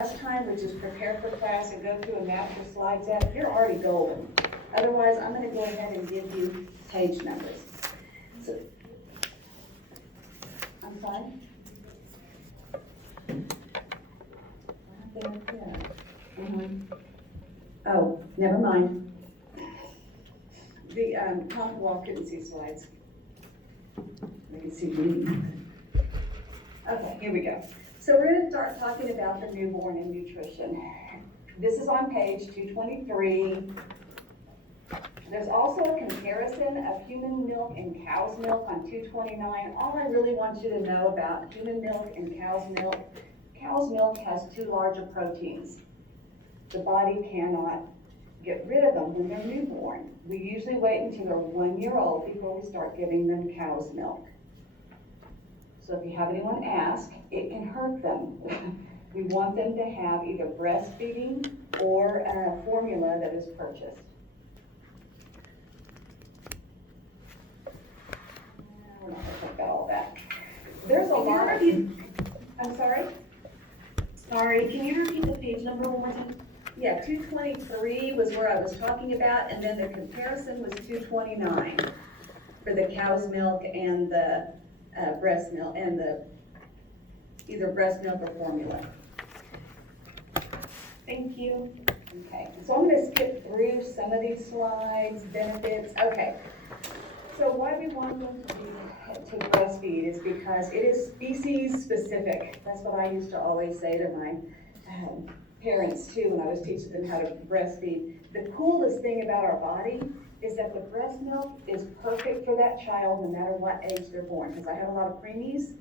last time, which is prepare for class and go through and map your slides out, you're already golden. Otherwise, I'm going to go ahead and give you page numbers. So, I'm fine. Oh, never mind. The Tom Wall couldn't see slides. They can see me. Okay, here we go. So we're going to start talking about the newborn and nutrition. This is on page 223. There's also a comparison of human milk and cow's milk on 229. All I really want you to know about human milk and cow's milk has too large of proteins. The body cannot get rid of them when they're newborn. We usually wait until they're 1 year old before we start giving them cow's milk. So if you have anyone ask, it can hurt them. We want them to have either breastfeeding or a formula that is purchased. We're not going to talk about all that. There's a lot of, I'm sorry? Sorry, can you repeat the page number one more time? Yeah, 223 was where I was talking about, and then the comparison was 229 for the cow's milk and the breast milk, and the either breast milk or formula. Thank you. Okay, so I'm going to skip through some of these slides, benefits. Okay, so why we want them to breastfeed is because it is species specific. That's what I used to always say to my parents too when I was teaching them how to breastfeed. The coolest thing about our body is that the breast milk is perfect for that child no matter what age they're born. Because I have a lot of preemies,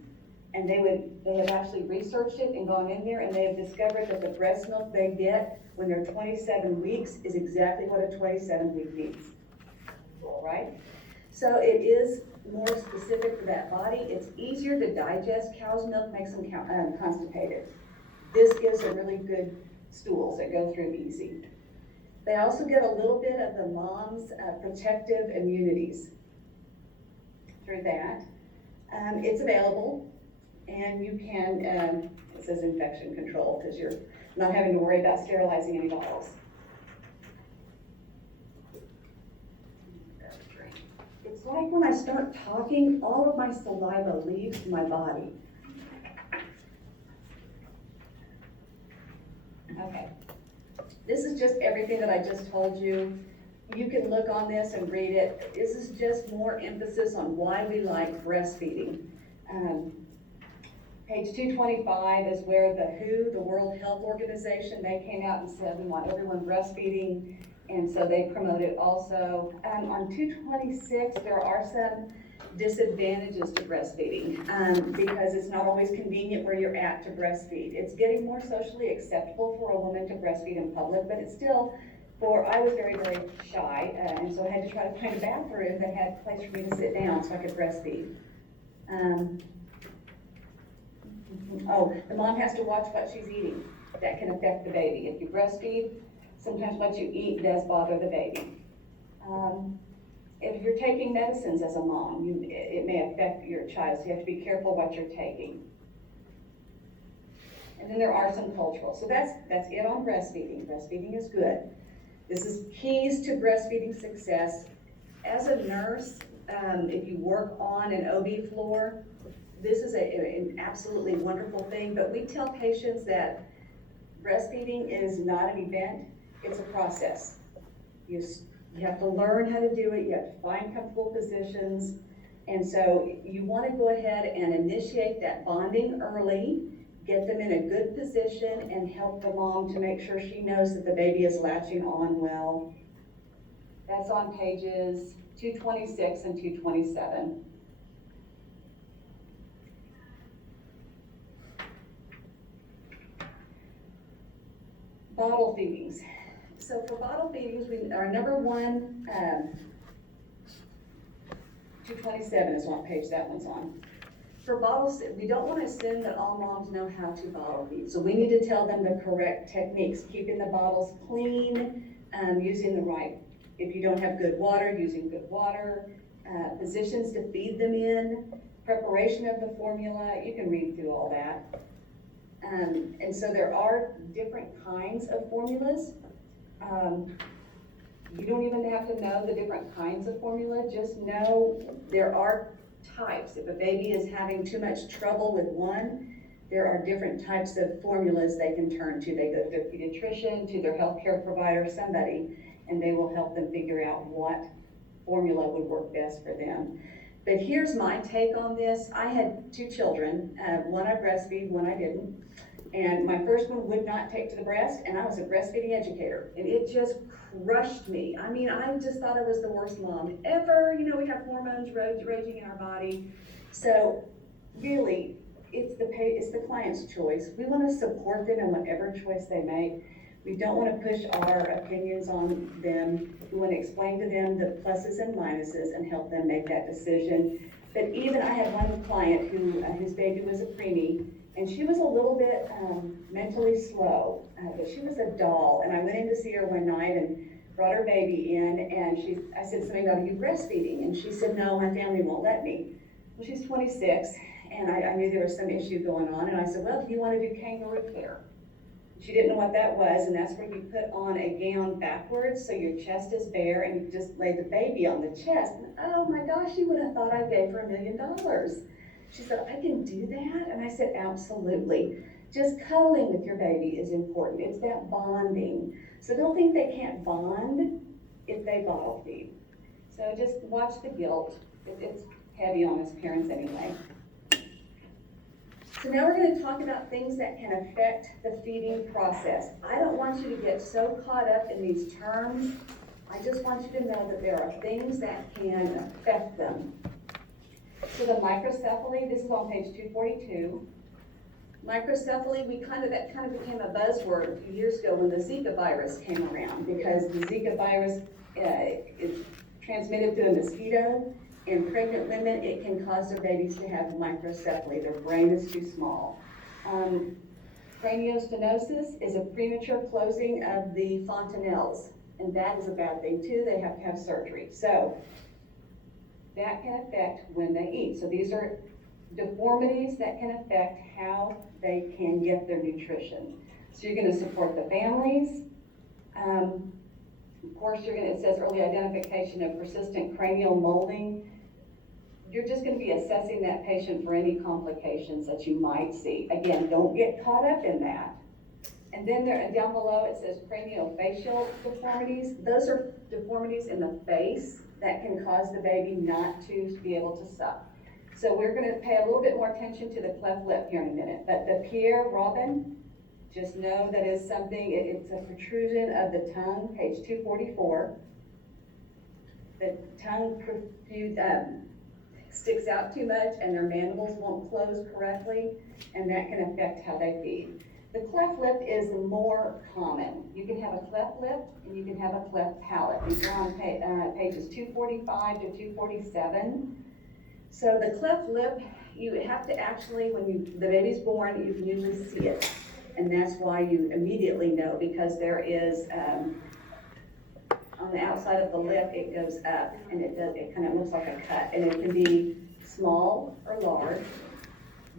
and they have actually researched it and gone in there, and they have discovered that the breast milk they get when they're 27 weeks is exactly what a 27-week needs. All right? So it is more specific for that body. It's easier to digest. Cow's milk makes them constipated. This gives them really good stools that go through easy. They also get a little bit of the mom's protective immunities through that. It's available, and you can, it says infection control, because you're not having to worry about sterilizing any bottles. It's like when I start talking, all of my saliva leaves my body. Okay. This is just everything that I just told you. You can look on this and read it. This is just more emphasis on why we like breastfeeding. Page 225 is where the WHO, the World Health Organization, they came out and said we want everyone breastfeeding, and so they promote it also. On 226, there are some disadvantages to breastfeeding because it's not always convenient where you're at to breastfeed. It's getting more socially acceptable for a woman to breastfeed in public, but it's still, I was very, very shy, and so I had to try to find a bathroom that had a place for me to sit down so I could breastfeed. The mom has to watch what she's eating. That can affect the baby. If you breastfeed, sometimes what you eat does bother the baby. If you're taking medicines as a mom, it may affect your child, so you have to be careful what you're taking. And then there are some cultural. So that's it on breastfeeding. Breastfeeding is good. This is keys to breastfeeding success. As a nurse, if you work on an OB floor, this is an absolutely wonderful thing, but we tell patients that breastfeeding is not an event, it's a process. You have to learn how to do it, you have to find comfortable positions, and so you want to go ahead and initiate that bonding early, get them in a good position, and help the mom to make sure she knows that the baby is latching on well. That's on pages 226 and 227. Bottle feedings. So for bottle feedings, our number one, 227 is what page that one's on. For bottles, we don't want to assume that all moms know how to bottle feed. So we need to tell them the correct techniques, keeping the bottles clean, using the right, if you don't have good water, using good water, positions to feed them in, preparation of the formula. You can read through all that. And so there are different kinds of formulas. You don't even have to know the different kinds of formula, just know there are types. If a baby is having too much trouble with one, there are different types of formulas they can turn to. They go to their pediatrician, to their healthcare provider, somebody, and they will help them figure out what formula would work best for them. But here's my take on this. I had two children, one I breastfeed, one I didn't. And my first one would not take to the breast, and I was a breastfeeding educator, and it just crushed me. I mean, I just thought I was the worst mom ever. You know, we have hormones raging in our body. So really, it's the client's choice. We want to support them in whatever choice they make. We don't want to push our opinions on them. We want to explain to them the pluses and minuses and help them make that decision. But even I had one client whose baby was a preemie, and she was a little bit mentally slow, but she was a doll. And I went in to see her one night and brought her baby in, and I said something about, are you breastfeeding? And she said, no, my family won't let me. Well, she's 26, and I knew there was some issue going on, and I said, well, do you want to do kangaroo care? She didn't know what that was, and that's where you put on a gown backwards so your chest is bare and you just lay the baby on the chest. And oh my gosh, you would have thought I gave her $1 million. She said, I can do that? And I said, absolutely. Just cuddling with your baby is important. It's that bonding. So don't think they can't bond if they bottle feed. So just watch the guilt. It's heavy on us parents anyway. So now we're going to talk about things that can affect the feeding process. I don't want you to get so caught up in these terms. I just want you to know that there are things that can affect them. So the microcephaly, this is on page 242. Microcephaly, that kind of became a buzzword a few years ago when the Zika virus came around, because the Zika virus is transmitted through a mosquito. In pregnant women, it can cause their babies to have microcephaly. Their brain is too small. Craniostenosis is a premature closing of the fontanelles, and that is a bad thing too. They have to have surgery. So that can affect when they eat. So these are deformities that can affect how they can get their nutrition. So you're going to support the families. Of course, it says early identification of persistent cranial molding. You're just going to be assessing that patient for any complications that you might see. Again, don't get caught up in that. And then down below it says craniofacial deformities. Those are deformities in the face that can cause the baby not to be able to suck. So we're going to pay a little bit more attention to the cleft lip here in a minute. But the Pierre Robin, just know that is something, it's a protrusion of the tongue, page 244. The tongue sticks out too much and their mandibles won't close correctly, and that can affect how they feed. The cleft lip is more common. You can have a cleft lip and you can have a cleft palate. These are on pages 245 to 247. So the cleft lip, you have to actually, when the baby's born, you can usually see it. And that's why you immediately know, because there is, on the outside of the lip, it goes up, and it kind of looks like a cut, and it can be small or large,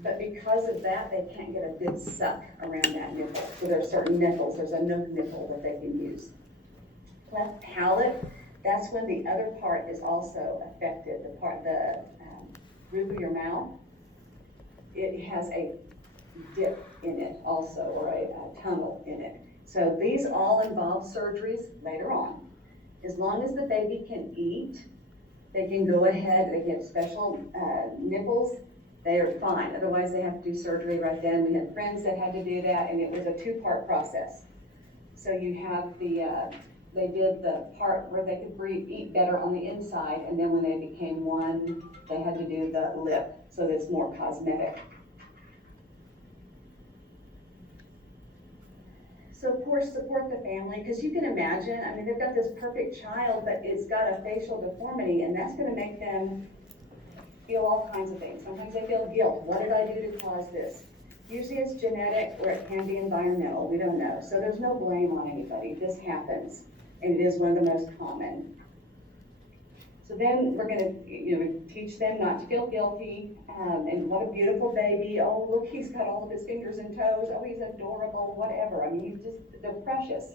but because of that, they can't get a good suck around that nipple. So there are certain nipples, there's a Nook nipple that they can use. Cleft palate, that's when the other part is also affected, the roof of your mouth. It has a dip in it also, or a tunnel in it. So these all involve surgeries later on. As long as the baby can eat, they can go ahead, they get special nipples, they are fine. Otherwise, they have to do surgery right then. We had friends that had to do that, and it was a 2-part process. So you have they did the part where they could eat better on the inside, and then when they became one, they had to do the lip, so that it's more cosmetic. So of course, support the family, because you can imagine, I mean, they've got this perfect child, but it's got a facial deformity, and that's going to make them feel all kinds of things. Sometimes they feel guilt. What did I do to cause this? Usually it's genetic, or it can be environmental. We don't know. So there's no blame on anybody. This happens, and it is one of the most common. So then we're gonna, teach them not to feel guilty, and what a beautiful baby. Oh, look, he's got all of his fingers and toes. Oh, he's adorable, whatever. I mean, they're precious.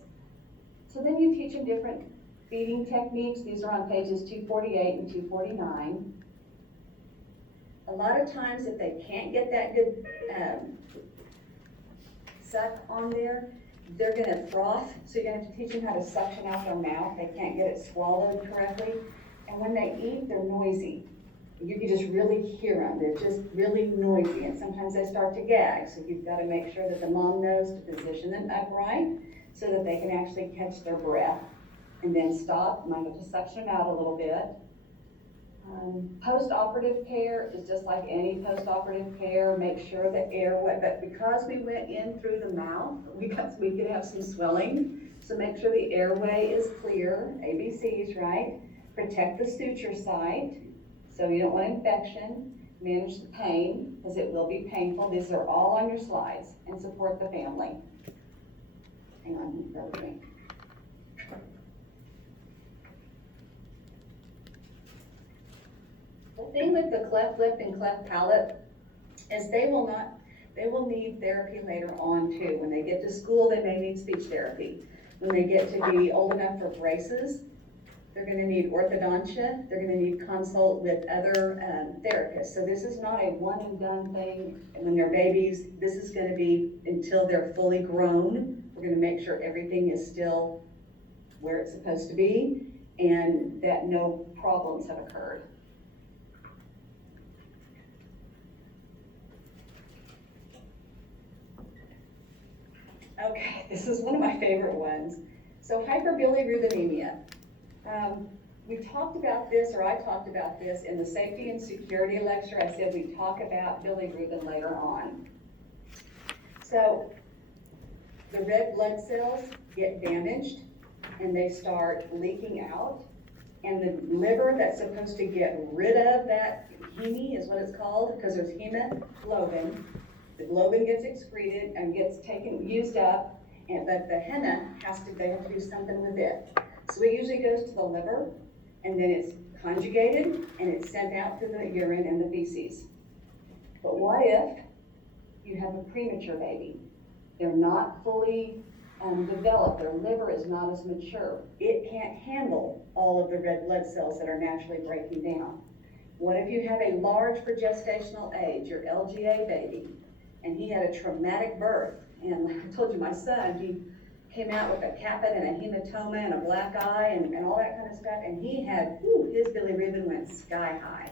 So then you teach them different feeding techniques. These are on pages 248 and 249. A lot of times if they can't get that good suck on there, they're gonna froth. So you're gonna have to teach them how to suction out their mouth. They can't get it swallowed correctly. And when they eat, they're noisy. You can just really hear them. They're just really noisy. And sometimes they start to gag. So you've got to make sure that the mom knows to position them upright so that they can actually catch their breath. And then stop. Might have to suction them out a little bit. Post-operative care is just like any post-operative care. Make sure the airway, but because we went in through the mouth, we could have some swelling. So make sure the airway is clear. ABCs, right? Protect the suture site, so you don't want infection. Manage the pain, because it will be painful. These are all on your slides, and support the family. Hang on, grab a drink. The thing with the cleft lip and cleft palate is they will need therapy later on too. When they get to school, they may need speech therapy. When they get to be old enough for braces, they're going to need orthodontia. They're going to need consult with other therapists. So this is not a one and done thing. And when they're babies, this is going to be until they're fully grown. We're going to make sure everything is still where it's supposed to be and that no problems have occurred. Okay, this is one of my favorite ones. So hyperbilirubinemia. We talked about this, or I talked about this in the safety and security lecture. I said we'd talk about bilirubin later on. So the red blood cells get damaged and they start leaking out. And the liver that's supposed to get rid of that heme is what it's called, because there's hemoglobin. The globin gets excreted and gets used up, but the henna they have to do something with it. So it usually goes to the liver, and then it's conjugated, and it's sent out to the urine and the feces. But what if you have a premature baby? They're not fully developed. Their liver is not as mature. It can't handle all of the red blood cells that are naturally breaking down. What if you have a large for gestational age, your LGA baby, and he had a traumatic birth? And like I told you, my son, he came out with a caput and a hematoma and a black eye and all that kind of stuff. And he had, his bilirubin went sky high.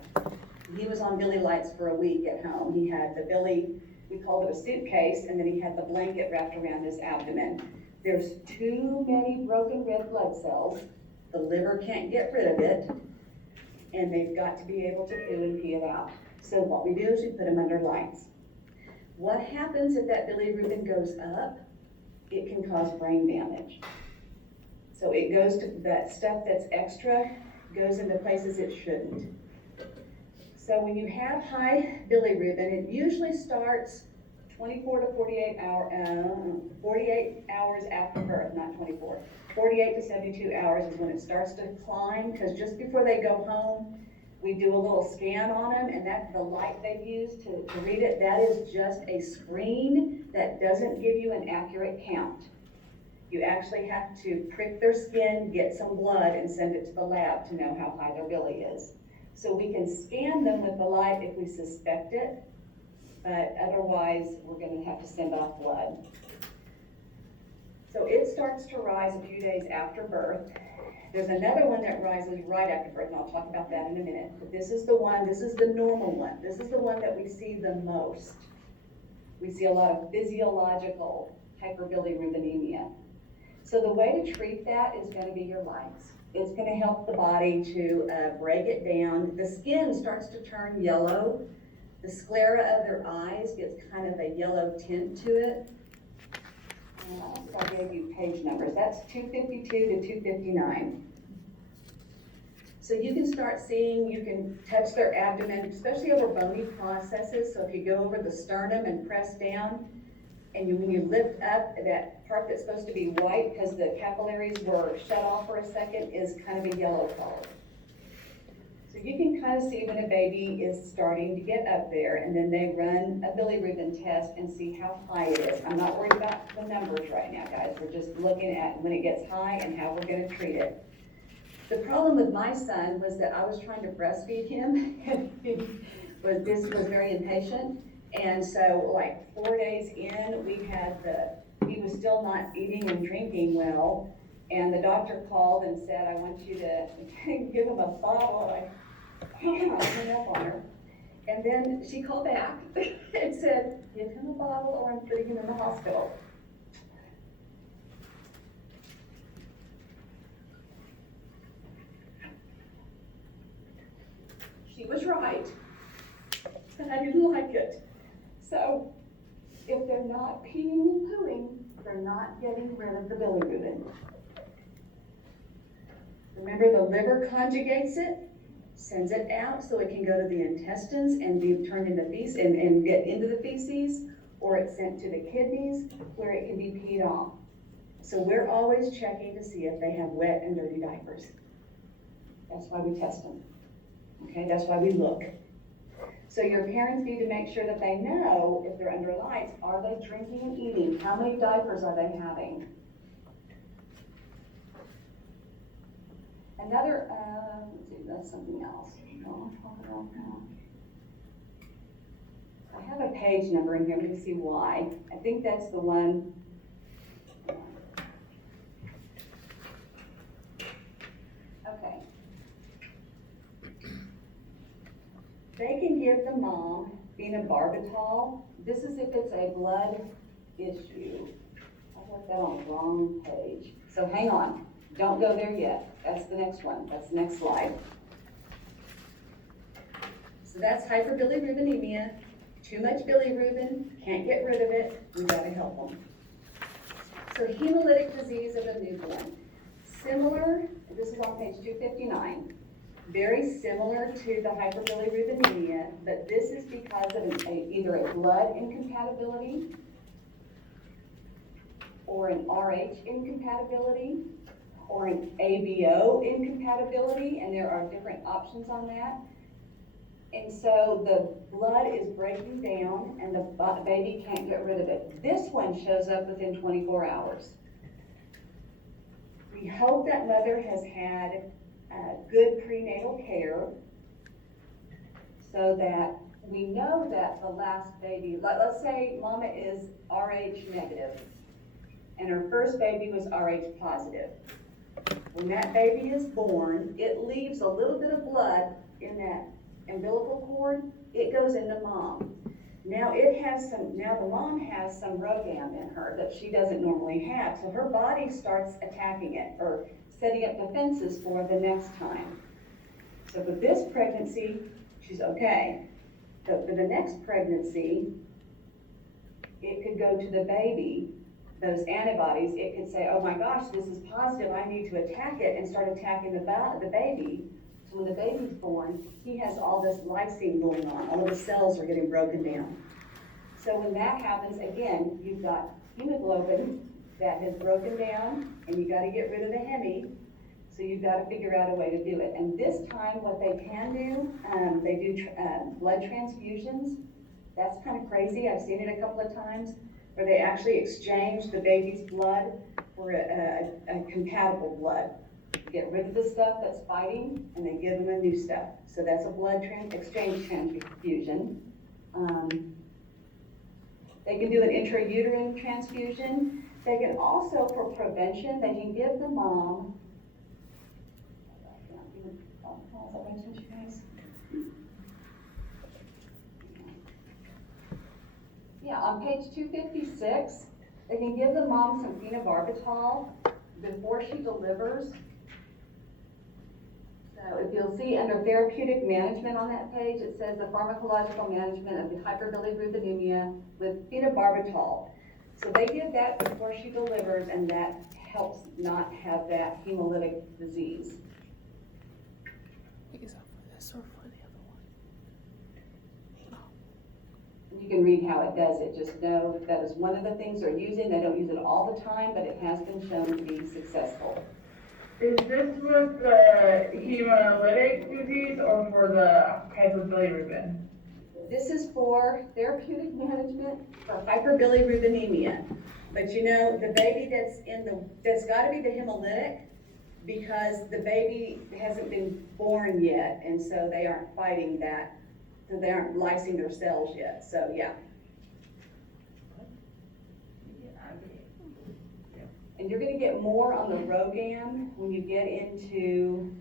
He was on Billy Lights for a week at home. He had the we called it a suitcase, and then he had the blanket wrapped around his abdomen. There's too many broken red blood cells. The liver can't get rid of it, and they've got to be able to poo and pee it out. So what we do is we put them under lights. What happens if that bilirubin goes up? It can cause brain damage. So it goes to that stuff that's extra, goes into places it shouldn't. So when you have high bilirubin, it usually starts 24 to 48 hours after birth, not 24. 48 to 72 hours is when it starts to climb, because just before they go home, we do a little scan on them, and that's the light they use to read it. That is just a screen that doesn't give you an accurate count. You actually have to prick their skin, get some blood, and send it to the lab to know how high their bili is. So we can scan them with the light if we suspect it, but otherwise we're going to have to send off blood. So it starts to rise a few days after birth. There's another one that rises right after birth, and I'll talk about that in a minute. But this is the normal one. This is the one that we see the most. We see a lot of physiological hyperbilirubinemia. So the way to treat that is going to be your lights. It's going to help the body to break it down. The skin starts to turn yellow. The sclera of their eyes gets kind of a yellow tint to it. I gave you page numbers. That's 252 to 259. So you can start seeing, you can touch their abdomen, especially over bony processes. So if you go over the sternum and press down, and when you lift up, that part that's supposed to be white because the capillaries were shut off for a second is kind of a yellow color. So you can kind of see when a baby is starting to get up there, and then they run a bilirubin test and see how high it is. I'm not worried about the numbers right now, guys. We're just looking at when it gets high and how we're gonna treat it. The problem with my son was that I was trying to breastfeed him, and this was very impatient. And so like 4 days in, he was still not eating and drinking well. And the doctor called and said, I want you to give him a bottle. I hung up on her. And then she called back and said, give him a bottle or I'm putting him in the hospital. She was right, and I didn't like it. So if they're not peeing and pooing, they're not getting rid of the bilirubin. Remember, the liver conjugates it, sends it out so it can go to the intestines and be turned into feces and get into the feces, or it's sent to the kidneys where it can be peed off. So we're always checking to see if they have wet and dirty diapers. That's why we test them. Okay, that's why we look. So your parents need to make sure that they know if they're under lights, are they drinking and eating? How many diapers are they having? Another, let's see, that's something else. No, I'll talk about that. I have a page number in here, let me see why. I think that's the one. Okay. They can give the mom phenobarbital. This is if it's a blood issue. I got that on the wrong page. So hang on, don't go there yet. That's the next one, that's the next slide. So that's hyperbilirubinemia, too much bilirubin, can't get rid of it, we gotta help them. So hemolytic disease of a newborn. Similar, this is on page 259. Very similar to the hyperbilirubinemia, but this is because of either a blood incompatibility or an RH incompatibility or an ABO incompatibility, and there are different options on that. And so the blood is breaking down and the baby can't get rid of it. This one shows up within 24 hours. We hope that mother has had good prenatal care so that we know that the last baby, let's say mama is RH negative and her first baby was RH positive. When that baby is born, it leaves a little bit of blood in that umbilical cord, it goes into mom. Now the mom has some ROGAM in her that she doesn't normally have, so her body starts attacking it or setting up defenses for the next time. So for this pregnancy, she's okay. But for the next pregnancy, it could go to the baby, those antibodies, it could say, oh my gosh, this is positive, I need to attack it, and start attacking the baby. So when the baby's born, he has all this lysine going on, all the cells are getting broken down. So when that happens, again, you've got hemoglobin that has broken down, and you gotta get rid of the hemi, so you've gotta figure out a way to do it. And this time, what they can do, they do blood transfusions. That's kind of crazy, I've seen it a couple of times, where they actually exchange the baby's blood for a compatible blood. Get rid of the stuff that's fighting, and they give them a new stuff. So that's a blood exchange transfusion. They can do an intrauterine transfusion. They can also, for prevention, they can give the mom, yeah, on page 256, they can give the mom some phenobarbital before she delivers. So if you'll see under therapeutic management on that page, it says the pharmacological management of the hyperbilirubinemia with phenobarbital. So they give that before she delivers, and that helps not have that hemolytic disease. You can read how it does it. Just know that is one of the things they're using. They don't use it all the time, but it has been shown to be successful. Is this with the hemolytic disease or for the hyperbilirubin? This is for therapeutic management for hyperbilirubinemia. But you know, the baby that's gotta be the hemolytic, because the baby hasn't been born yet, and so they aren't fighting that, so they aren't lysing their cells yet, so yeah. And you're gonna get more on the RhoGAM when you get into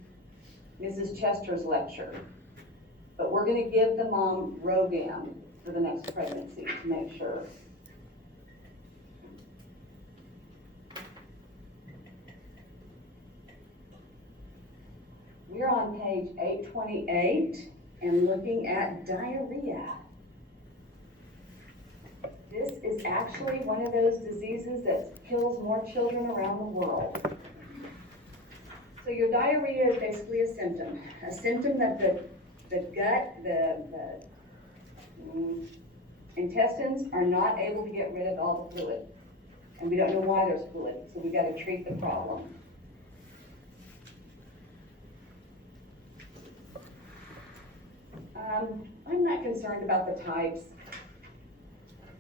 Mrs. Chester's lecture. But we're gonna give the mom RhoGAM for the next pregnancy to make sure. We're on page 828 and looking at diarrhea. This is actually one of those diseases that kills more children around the world. So your diarrhea is basically a symptom that the gut, the intestines are not able to get rid of all the fluid. And we don't know why there's fluid, so we gotta treat the problem. I'm not concerned about the types.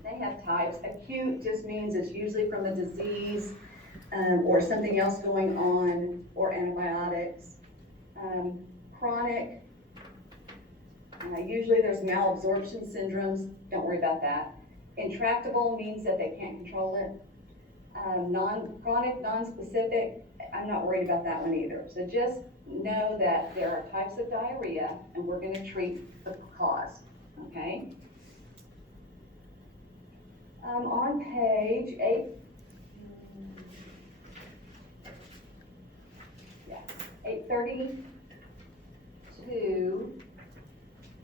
They have types. Acute just means it's usually from a disease or something else going on, or antibiotics. Chronic, usually there's malabsorption syndromes. Don't worry about that. Intractable means that they can't control it. Chronic, non-specific, I'm not worried about that one either. So just know that there are types of diarrhea, and we're going to treat the cause, okay? On page 832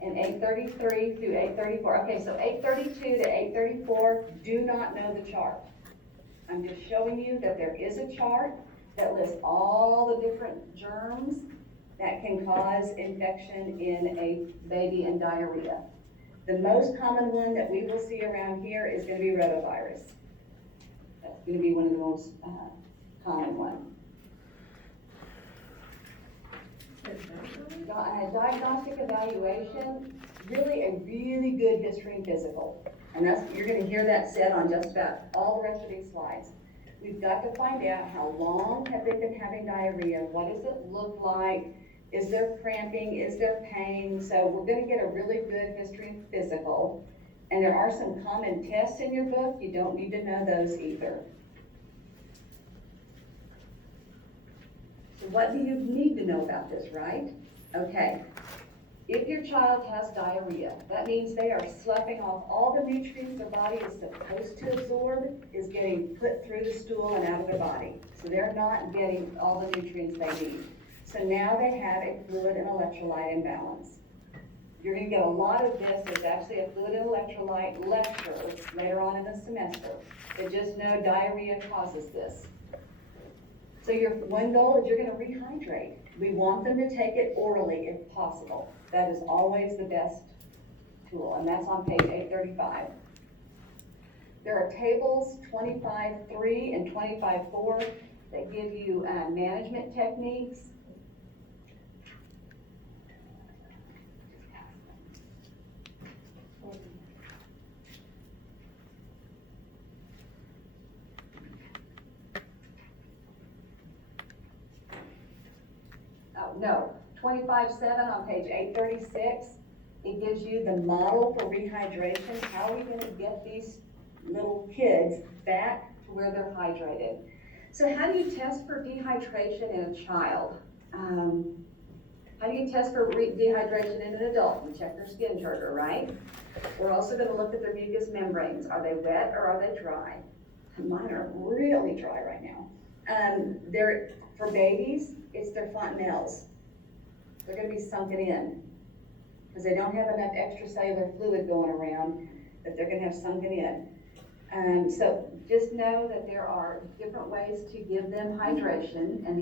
and 833 through 834. Okay, so 832 to 834 do not know the chart. I'm just showing you that there is a chart that lists all the different germs that can cause infection in a baby and diarrhea. The most common one that we will see around here is going to be rotavirus. That's going to be one of the most common ones. Diagnostic evaluation, really a really good history and physical. And you're going to hear that said on just about all the rest of these slides. We've got to find out how long have they been having diarrhea, what does it look like, is there cramping, is there pain? So we're going to get a really good history and physical. And there are some common tests in your book. You don't need to know those either. So what do you need to know about this, right? Okay. If your child has diarrhea, that means they are sloughing off all the nutrients their body is supposed to absorb, is getting put through the stool and out of their body. So they're not getting all the nutrients they need. So now they have a fluid and electrolyte imbalance. You're going to get a lot of this. There's actually a fluid and electrolyte lecture later on in the semester. But just know diarrhea causes this. So your one goal is you're going to rehydrate. We want them to take it orally if possible. That is always the best tool, and that's on page 835. There are tables 25.3 and 25.4 that give you management techniques. No, 25.7 on page 836, it gives you the model for rehydration. How are we going to get these little kids back to where they're hydrated? So how do you test for dehydration in a child? How do you test for dehydration in an adult? We check their skin turgor, right? We're also going to look at their mucous membranes. Are they wet or are they dry? Mine are really dry right now. For babies, it's their fontanelles. They're going to be sunken in because they don't have enough extracellular fluid going around that they're going to have sunken in. So just know that there are different ways to give them hydration, and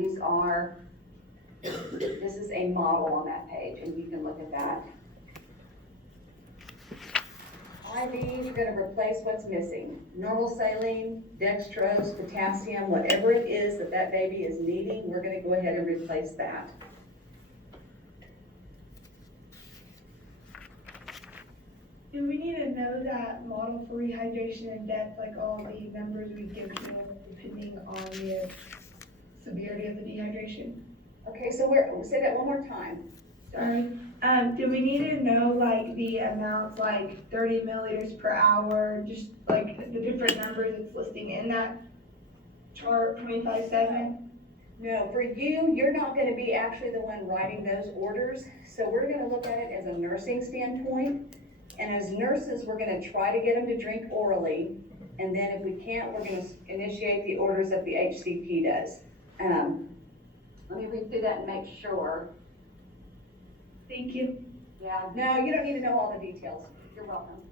this is a model on that page, and you can look at that. IVs, you're gonna replace what's missing. Normal saline, dextrose, potassium, whatever it is that that baby is needing, we're gonna go ahead and replace that. Do we need to know that model for rehydration and depth, like all the numbers we give you, depending on the severity of the dehydration? Okay, so say that one more time. Sorry. Do we need to know like the amounts, like 30 milliliters per hour, just like the different numbers it's listing in that chart 25/7? No, for you, you're not gonna be actually the one writing those orders, so we're gonna look at it as a nursing standpoint. And as nurses, we're gonna try to get them to drink orally, and then if we can't, we're gonna initiate the orders that the HCP does. Let me read through that and make sure. Thank you. Yeah, no, you don't need to know all the details. You're welcome.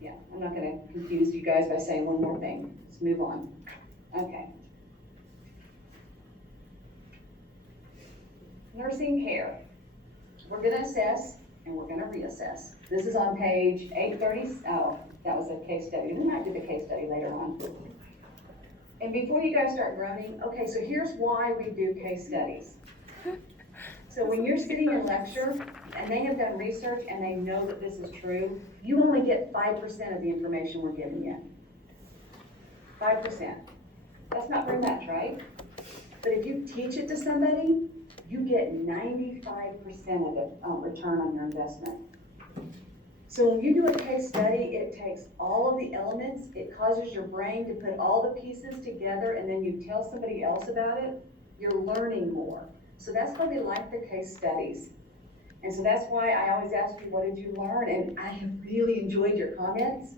Yeah, I'm not gonna confuse you guys by saying one more thing. Let's move on. Okay. Nursing care. We're gonna assess and we're gonna reassess. This is on page 830. Oh, that was a case study. We might do the case study later on. And before you guys start groaning, okay, so here's why we do case studies. So when you're sitting in lecture and they have done research and they know that this is true, you only get 5% of the information we're giving you. 5%. That's not very much, right? But if you teach it to somebody, you get 95% of the return on your investment. So when you do a case study, it takes all of the elements, it causes your brain to put all the pieces together, and then you tell somebody else about it, you're learning more. So that's why we like the case studies. And so that's why I always ask you, what did you learn? And I have really enjoyed your comments.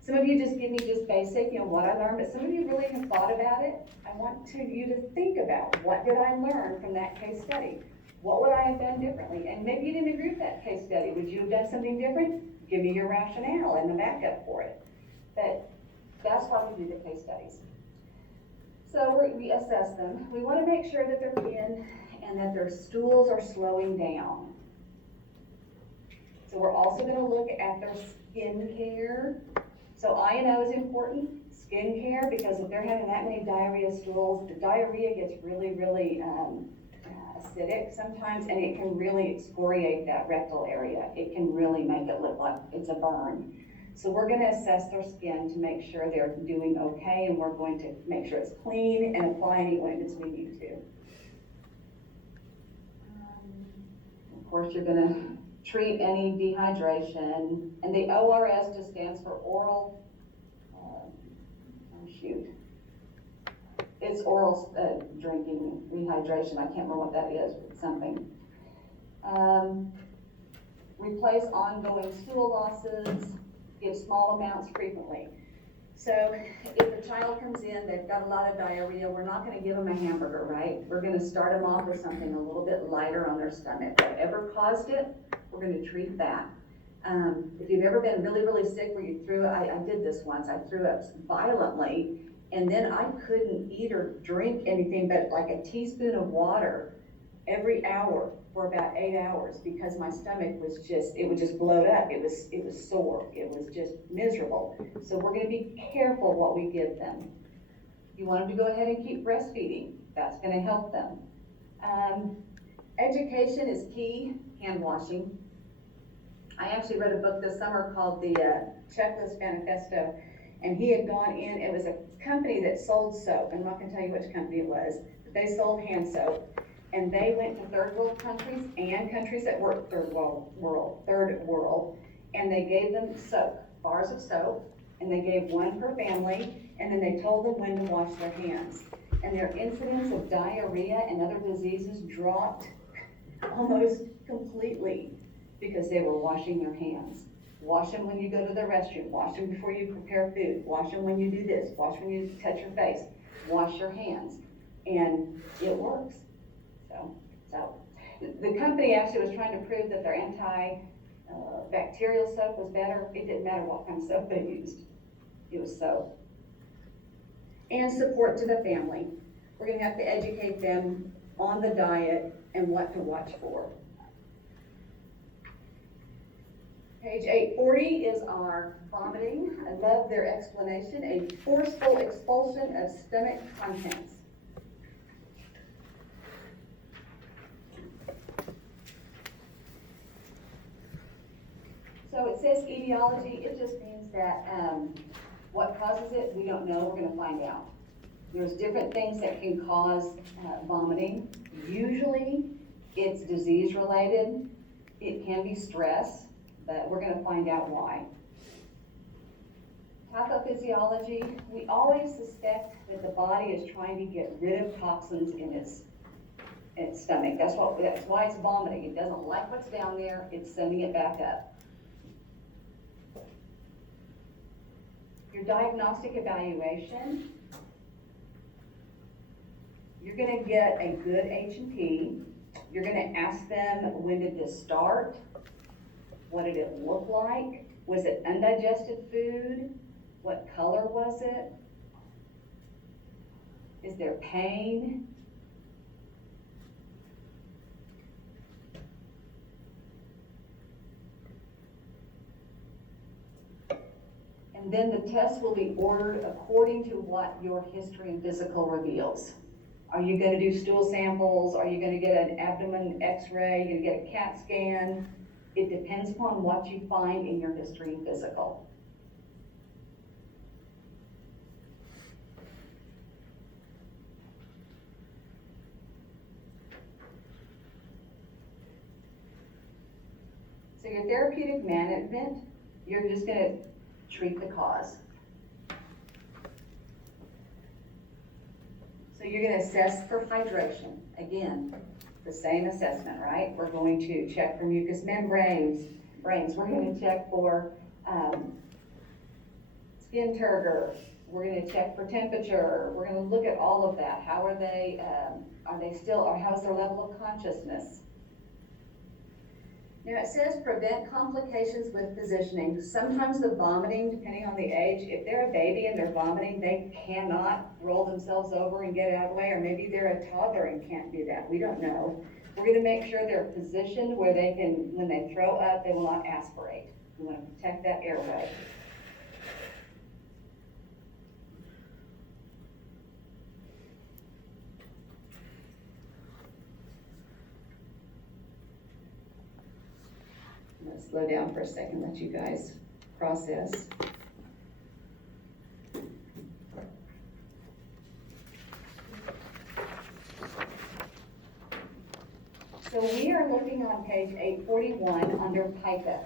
Some of you just give me just basic, what I learned, but some of you really have thought about it. I want you to think about, what did I learn from that case study? What would I have done differently? And maybe you didn't agree with that case study. Would you have done something different? Give me your rationale and the backup for it. But that's why we do the case studies. So we assess them. We want to make sure that they're thin and that their stools are slowing down. So we're also going to look at their skin care. So I&O is important, skin care, because if they're having that many diarrhea stools, the diarrhea gets really, really acidic sometimes, and it can really excoriate that rectal area. It can really make it look like it's a burn. So we're going to assess their skin to make sure they're doing okay, and we're going to make sure it's clean and apply any ointments we need to. Of course, you're going to treat any dehydration, and the ORS just stands for oral, it's oral drinking rehydration. I can't remember what that is, but something. Replace ongoing stool losses, give small amounts frequently. So if a child comes in, they've got a lot of diarrhea, we're not going to give them a hamburger, right? We're going to start them off with something a little bit lighter on their stomach. Whatever caused it, we're going to treat that. If you've ever been really, really sick where you threw up, I did this once, I threw up violently, and then I couldn't eat or drink anything but like a teaspoon of water every hour for about 8 hours, because my stomach was it would just bloat up. It was sore. It was just miserable. So we're gonna be careful what we give them. You want them to go ahead and keep breastfeeding. That's gonna help them. Education is key, hand washing. I actually read a book this summer called the Checklist Manifesto, and he had gone in, it was a company that sold soap. I'm not gonna tell you which company it was, but they sold hand soap. And they went to third world countries and countries that were third world, and they gave them soap, bars of soap, and they gave one per family, and then they told them when to wash their hands. And their incidence of diarrhea and other diseases dropped almost completely because they were washing their hands. Wash them when you go to the restroom, wash them before you prepare food, wash them when you do this, wash when you touch your face, wash your hands, and it works. So the company actually was trying to prove that their antibacterial soap was better. It didn't matter what kind of soap they used. It was soap. And support to the family. We're gonna have to educate them on the diet and what to watch for. Page 840 is our vomiting. I love their explanation, a forceful expulsion of stomach contents. So it says etiology, it just means that what causes it, we don't know, we're gonna find out. There's different things that can cause vomiting. Usually, it's disease related. It can be stress, but we're gonna find out why. Pathophysiology, we always suspect that the body is trying to get rid of toxins in its stomach. That's why it's vomiting. It doesn't like what's down there, it's sending it back up. Your diagnostic evaluation, you're gonna get a good H&P. You're gonna ask them, when did this start? What did it look like? Was it undigested food? What color was it? Is there pain? And then the test will be ordered according to what your history and physical reveals. Are you gonna do stool samples? Are you gonna get an abdomen x-ray? Are you gonna get a CAT scan? It depends upon what you find in your history and physical. So your therapeutic management, you're just gonna treat the cause. So you're gonna assess for hydration. Again, the same assessment, right? We're going to check for mucous membranes, we're gonna check for skin turgor, we're gonna check for temperature, we're gonna look at all of that. How are they still, or how's their level of consciousness? Now it says prevent complications with positioning. Sometimes the vomiting, depending on the age, if they're a baby and they're vomiting, they cannot roll themselves over and get out of the way, or maybe they're a toddler and can't do that. We don't know. We're gonna make sure they're positioned where they can, when they throw up, they will not aspirate. We wanna protect that airway. Let's slow down for a second, let you guys process. So we are looking on page 841 under pica.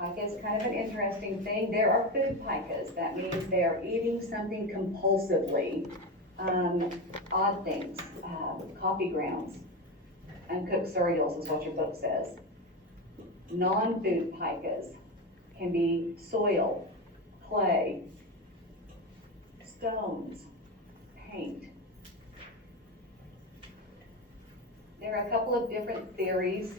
Pica is kind of an interesting thing. There are food picas. That means they are eating something compulsively. Odd things, coffee grounds, uncooked cereals is what your book says. Non-food picas can be soil, clay, stones, paint. There are a couple of different theories.